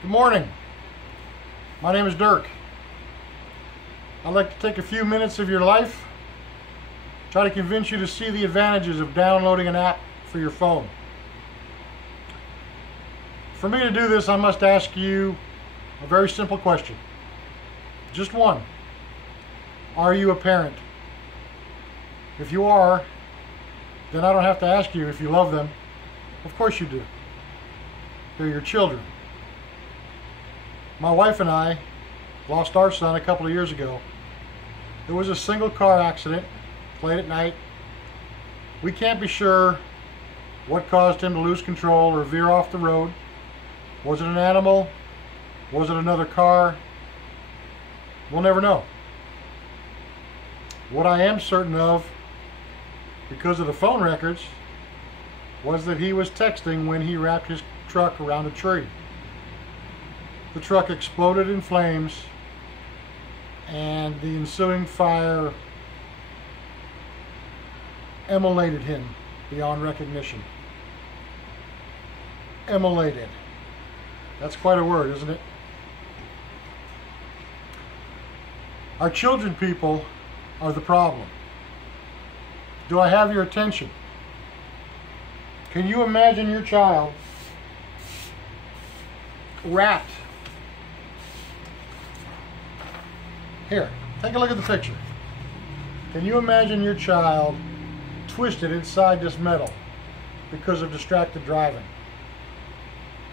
Good morning. My name is Dirk. I'd like to take a few minutes of your life, try to convince you to see the advantages of downloading an app for your phone. For me to do this, I must ask you a very simple question. Just one. Are you a parent? If you are, then I don't have to ask you if you love them. Of course you do. They're your children. My wife and I lost our son a couple of years ago. It was a single car accident, late at night. We can't be sure what caused him to lose control or veer off the road. Was it an animal? Was it another car? We'll never know. What I am certain of, because of the phone records, was that he was texting when he wrapped his truck around a tree. The truck exploded in flames, and the ensuing fire immolated him beyond recognition. Immolated. That's quite a word, isn't it? Our children, people, are the problem. Do I have your attention? Can you imagine your child wrapped? Here, take a look at the picture. Can you imagine your child twisted inside this metal because of distracted driving?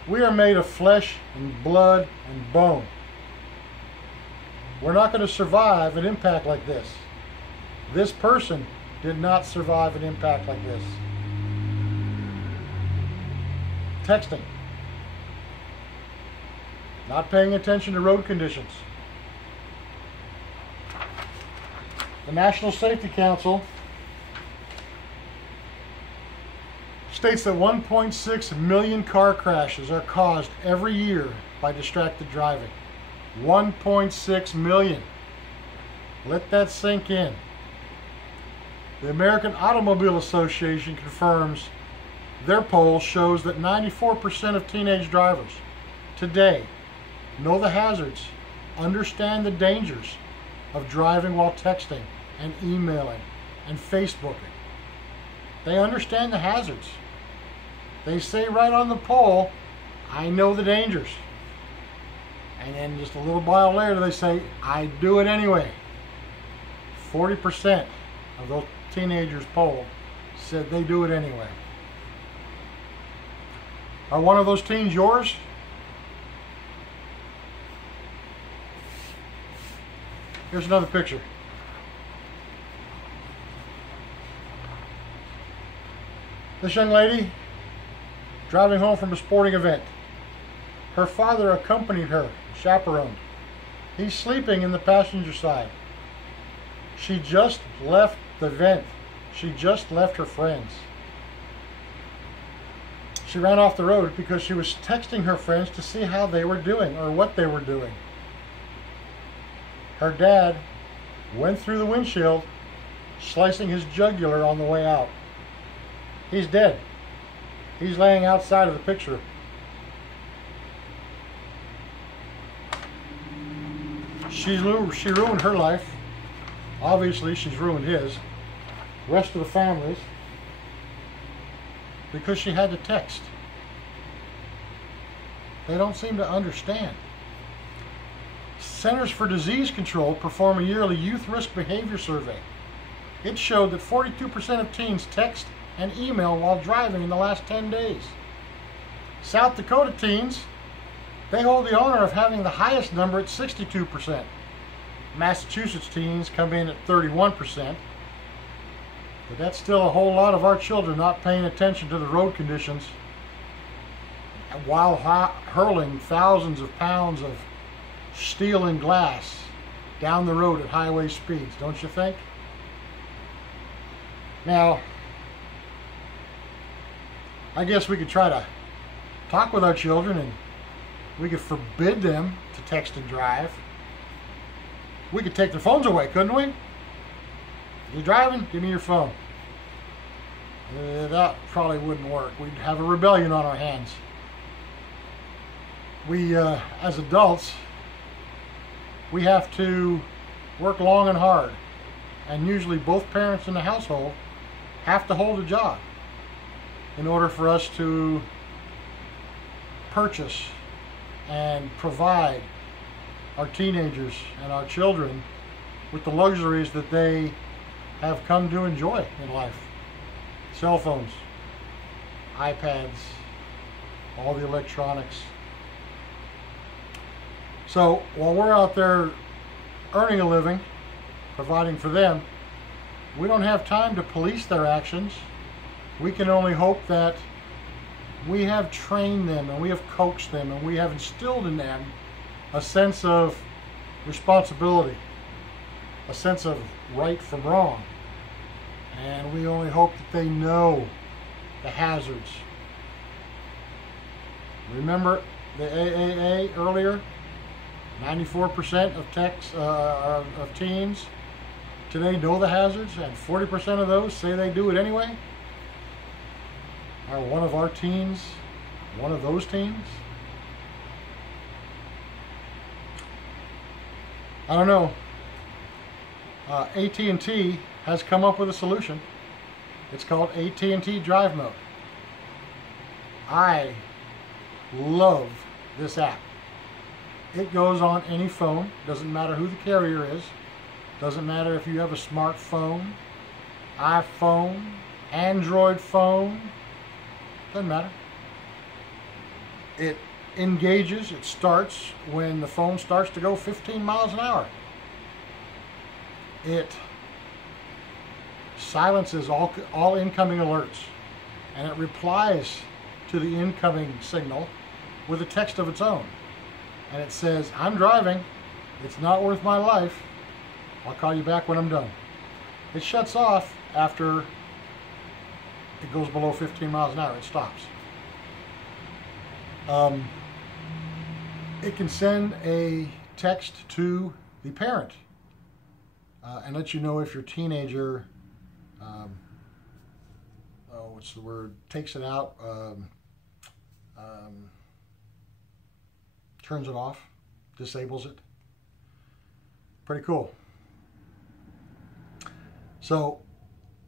We are made of flesh and blood and bone. We're not going to survive an impact like this. This person did not survive an impact like this. Texting. Not paying attention to road conditions. The National Safety Council states that 1.6 million car crashes are caused every year by distracted driving. 1.6 million. Let that sink in. The American Automobile Association confirms their poll shows that 94% of teenage drivers today know the hazards, understand the dangers of driving while texting and emailing and Facebooking. They understand the hazards. They say right on the poll, I know the dangers. And then just a little while later they say, I do it anyway. 40% of those teenagers polled said they do it anyway. Are one of those teens yours? Here's another picture. This young lady driving home from a sporting event. Her father accompanied her, chaperoned. He's sleeping in the passenger side. She just left the event. She just left her friends. She ran off the road because she was texting her friends to see how they were doing or what they were doing. Her dad went through the windshield, slicing his jugular on the way out. He's dead. He's laying outside of the picture. She ruined her life. Obviously, she's ruined his. The rest of the families. Because she had to text. They don't seem to understand. Centers for Disease Control perform a yearly youth risk behavior survey. It showed that 42% of teens text and email while driving in the last 10 days. South Dakota teens, they hold the honor of having the highest number at 62%. Massachusetts teens come in at 31%. But that's still a whole lot of our children not paying attention to the road conditions while hurling thousands of pounds of steel and glass down the road at highway speeds, don't you think? Now, I guess we could try to talk with our children and we could forbid them to text and drive. We could take their phones away, couldn't we? You driving? Give me your phone. That probably wouldn't work. We'd have a rebellion on our hands. We, as adults, we have to work long and hard, and usually both parents in the household have to hold a job in order for us to purchase and provide our teenagers and our children with the luxuries that they have come to enjoy in life. Cell phones, iPads, all the electronics. So while we're out there earning a living, providing for them, we don't have time to police their actions. We can only hope that we have trained them and we have coached them and we have instilled in them a sense of responsibility, a sense of right from wrong. And we only hope that they know the hazards. Remember the AAA earlier? 94% of teens today know the hazards, and 40% of those say they do it anyway. Are one of our teens one of those teens? I don't know. AT&T has come up with a solution. It's called AT&T Drive Mode. I love this app. It goes on any phone. Doesn't matter who the carrier is. Doesn't matter if you have a smartphone, iPhone, Android phone. Doesn't matter. It engages, it starts when the phone starts to go 15 miles an hour. It silences all incoming alerts, and it replies to the incoming signal with a text of its own. And it says, I'm driving, it's not worth my life, I'll call you back when I'm done. It shuts off after it goes below 15 miles an hour, it stops. It can send a text to the parent and let you know if your teenager, what's the word, takes it out, turns it off, disables it. Pretty cool. So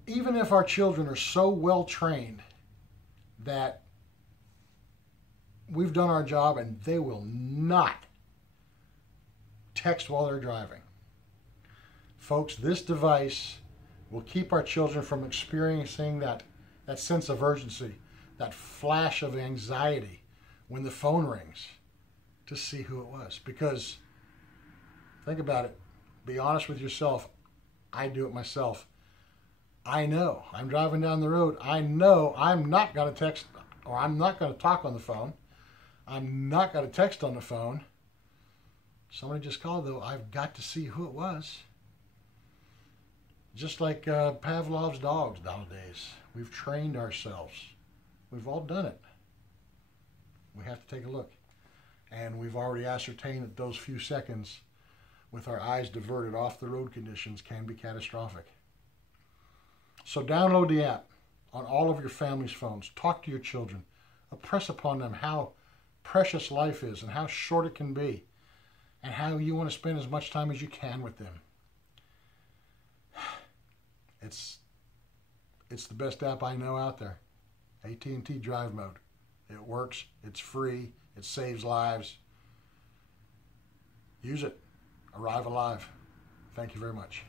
even if our children are so well trained that we've done our job and they will not text while they're driving, folks, this device will keep our children from experiencing that sense of urgency, that flash of anxiety when the phone rings to see who it was. Because think about it, be honest with yourself. I do it myself. I know I'm driving down the road. I know I'm not going to text, or I'm not going to talk on the phone. I'm not going to text on the phone. Somebody just called, though. I've got to see who it was. Just like Pavlov's dogs nowadays. We've trained ourselves. We've all done it. We have to take a look. And we've already ascertained that those few seconds with our eyes diverted off the road conditions can be catastrophic. So download the app on all of your family's phones. Talk to your children. Impress upon them how precious life is and how short it can be and how you want to spend as much time as you can with them. It's the best app I know out there. AT&T Drive Mode. It works. It's free. It saves lives. Use it. Arrive alive. Thank you very much.